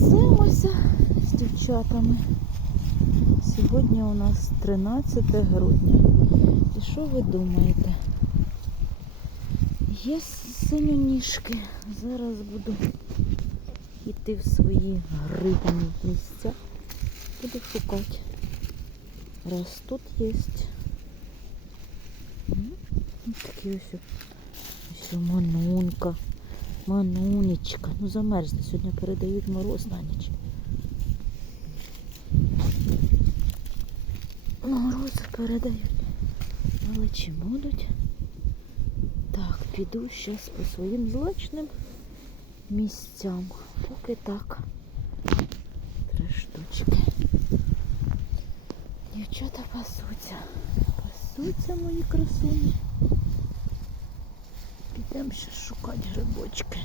Пасемося з дівчатами. Сьогодні у нас 13 грудня. І що ви думаєте? Є синьоніжки. Зараз буду йти в свої грибні місця. Буду шукати. Раз тут є. Такі ось. Ось манунка. Манунечка. Ну замерзне. Сьогодні передають мороз на ніч. Мороз передають. Але чи будуть? Так, піду зараз по своїм злачним місцям. Поки так. Три штучки. Дівчата пасуться. Пасуться мої красуні. Підемо ще шукати грибочки.